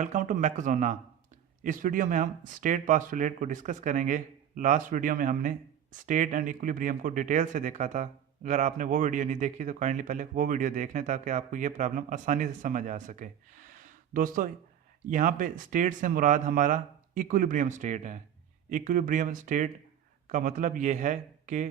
Welcome to मैकजोना। इस video में हम स्टेट पास्टुलेट को डिस्कस करेंगे। लास्ट वीडियो में हमने स्टेट एंड इक्विलिब्रियम को डिटेल से देखा था। अगर आपने वो वीडियो नहीं देखी तो काइंडली पहले वो वीडियो देख लें ताकि आपको ये प्रॉब्लम आसानी से समझ आ सके। दोस्तों, यहाँ पे स्टेट से मुराद हमारा इक्विलिब्रियम स्टेट है। इक्विलिब्रियम स्टेट का मतलब ये है कि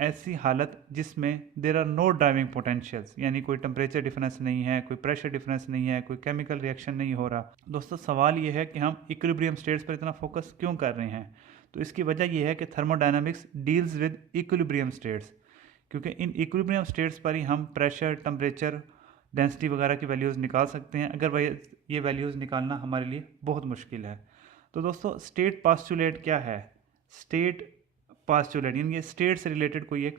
ऐसी हालत जिसमें there are no driving potentials, यानी कोई टेम्परेचर डिफरेंस नहीं है, कोई प्रेशर डिफरेंस नहीं है, कोई केमिकल रिएक्शन नहीं हो रहा। दोस्तों, सवाल ये है कि हम इक्विलिब्रियम स्टेट्स पर इतना फोकस क्यों कर रहे हैं। तो इसकी वजह यह है कि thermodynamics deals with equilibrium states, क्योंकि इन इक्विलिब्रियम स्टेट्स पर ही हम प्रेशर, टेम्परेचर, डेंसिटी वगैरह की वैल्यूज़ निकाल सकते हैं। अगर वह ये वैल्यूज़ निकालना हमारे लिए बहुत मुश्किल है। तो दोस्तों, स्टेट पास्टुलेट क्या है? स्टेट पास्टुलेट यानी स्टेट से रिलेटेड कोई एक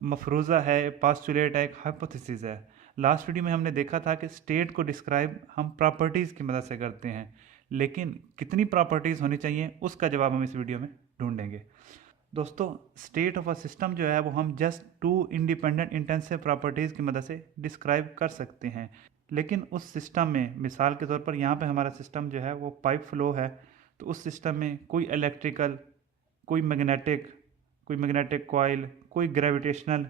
मफरूज़ा है, पास्टुलेट है, एक हाइपोथेसिस है। लास्ट वीडियो में हमने देखा था कि स्टेट को डिस्क्राइब हम प्रॉपर्टीज़ की मदद से करते हैं, लेकिन कितनी प्रॉपर्टीज़ होनी चाहिए उसका जवाब हम इस वीडियो में ढूंढेंगे। दोस्तों, स्टेट ऑफ अ सिस्टम जो है वो हम जस्ट 2 इंडिपेंडेंट इंटेंसिव प्रॉपर्टीज़ की मदद से डिस्क्राइब कर सकते हैं। लेकिन उस सिस्टम में, मिसाल के तौर पर यहाँ पे हमारा सिस्टम जो है वो पाइप फ्लो है, तो उस सिस्टम में कोई इलेक्ट्रिकल, कोई मैग्नेटिक कॉइल, कोई ग्रेविटेशनल,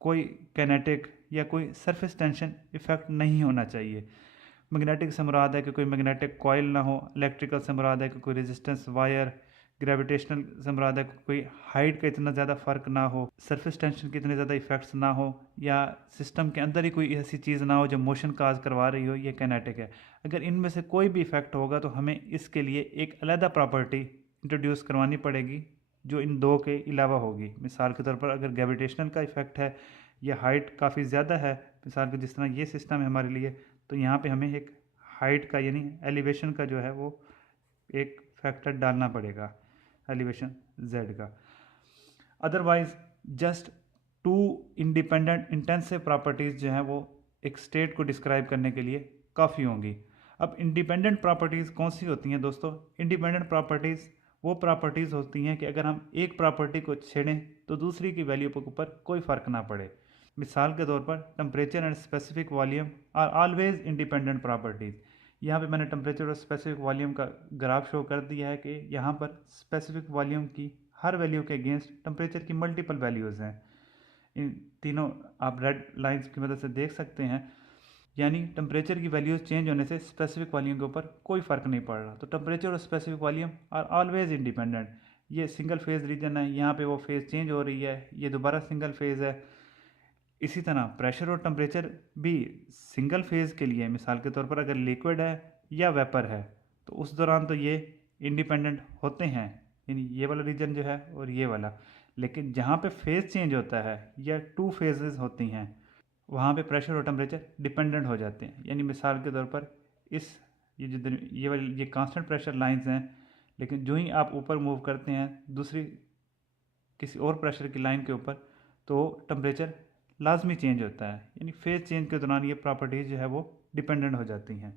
कोई कैनेटिक या कोई सरफेस टेंशन इफेक्ट नहीं होना चाहिए। मैग्नेटिक से मुराद है कि कोई मैग्नेटिक कॉइल ना हो, इलेक्ट्रिकल से मुराद है कि कोई रेजिस्टेंस वायर, ग्रेविटेशनल से मुराद है कि कोई हाइट का इतना ज़्यादा फ़र्क ना हो, सरफेस टेंशन के इतने ज़्यादा इफेक्ट्स ना हो, या सिस्टम के अंदर ही कोई ऐसी चीज़ ना हो जो मोशन काज करवा रही हो, ये कैनेटिक है। अगर इनमें से कोई भी इफेक्ट होगा तो हमें इसके लिए एक अलग प्रॉपर्टी इंट्रोड्यूस करवानी पड़ेगी जो इन दो के अलावा होगी। मिसाल के तौर पर अगर ग्रेविटेशनल का इफेक्ट है या हाइट काफ़ी ज़्यादा है, मिसाल के जिस तरह ये सिस्टम है हमारे लिए, तो यहाँ पे हमें एक हाइट का यानी एलिवेशन का जो है वो एक फैक्टर डालना पड़ेगा, एलिवेशन z का। Otherwise just 2 independent intensive properties जो हैं वो एक स्टेट को डिस्क्राइब करने के लिए काफ़ी होंगी। अब इंडिपेंडेंट प्रॉपर्टीज़ कौन सी होती हैं दोस्तों? इंडिपेंडेंट प्रॉपर्टीज़ वो प्रॉपर्टीज़ होती हैं कि अगर हम एक प्रॉपर्टी को छेड़ें तो दूसरी की वैल्यू के ऊपर कोई फ़र्क ना पड़े। मिसाल के तौर पर temperature and specific volume are always independent properties. यहाँ पे मैंने टेम्परेचर और स्पेसिफिक वॉल्यूम का ग्राफ शो कर दिया है कि यहाँ पर स्पेसिफिक वॉल्यूम की हर वैल्यू के अगेंस्ट टेम्परेचर की मल्टीपल वैल्यूज़ हैं। इन तीनों आप रेड लाइंस की मदद से देख सकते हैं, यानी टेम्परेचर की वैल्यूज़ चेंज होने से स्पेसिफिक वॉल्यूम के ऊपर कोई फ़र्क नहीं पड़ रहा। तो टेम्परेचर और specific volume are always independent. ये सिंगल फेज़ रीजन है, यहाँ पे वो फेज़ चेंज हो रही है, ये दोबारा सिंगल फेज़ है। इसी तरह प्रेशर और टेम्परेचर भी सिंगल फेज़ के लिए, मिसाल के तौर पर अगर लिक्विड है या वेपर है तो उस दौरान तो ये इंडिपेंडेंट होते हैं, यानी ये वाला रीजन जो है और ये वाला। लेकिन जहाँ पे फेज़ चेंज होता है या 2 फेजेस होती हैं, वहाँ पे प्रेशर और टेम्परेचर डिपेंडेंट हो जाते हैं। यानी मिसाल के तौर पर इस ये वाली ये कांस्टेंट प्रेशर लाइंस हैं, लेकिन जो ही आप ऊपर मूव करते हैं दूसरी किसी और प्रेशर की लाइन के ऊपर, तो टेम्परेचर लाजमी चेंज होता है। यानी फेज चेंज के दौरान ये प्रॉपर्टीज़ जो है वो डिपेंडेंट हो जाती हैं।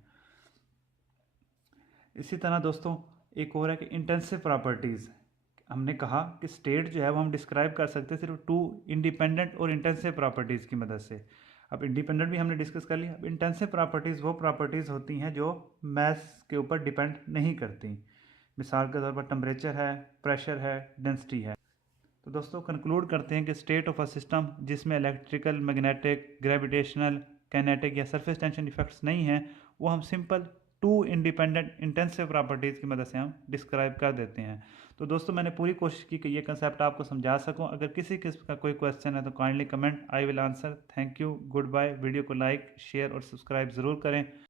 इसी तरह दोस्तों, एक और है कि इंटेंसिव प्रॉपर्टीज़। हमने कहा कि स्टेट जो है वो हम डिस्क्राइब कर सकते हैं सिर्फ 2 इंडिपेंडेंट और इंटेंसिव प्रॉपर्टीज़ की मदद से। अब इंडिपेंडेंट भी हमने डिस्कस कर लिया। अब इंटेंसिव प्रॉपर्टीज़ वो प्रॉपर्टीज़ होती हैं जो मैस के ऊपर डिपेंड नहीं करती। मिसाल के तौर पर टेम्परेचर है, प्रेशर है, डेंसिटी है। तो दोस्तों, कंक्लूड करते हैं कि स्टेट ऑफ अ सिस्टम जिसमें इलेक्ट्रिकल, मैग्नेटिक, ग्रेविटेशनल, कैनेटिक या सरफेस टेंशन इफेक्ट्स नहीं हैं, वो हम सिंपल 2 इंडिपेंडेंट इंटेंसिव प्रॉपर्टीज़ की मदद से हम डिस्क्राइब कर देते हैं। तो दोस्तों, मैंने पूरी कोशिश की कि ये कंसेप्ट आपको समझा सकूं। अगर किसी किस्म का कोई क्वेश्चन है तो kindly comment, I will answer. Thank you, good bye. Video को लाइक, शेयर और सब्सक्राइब ज़रूर करें।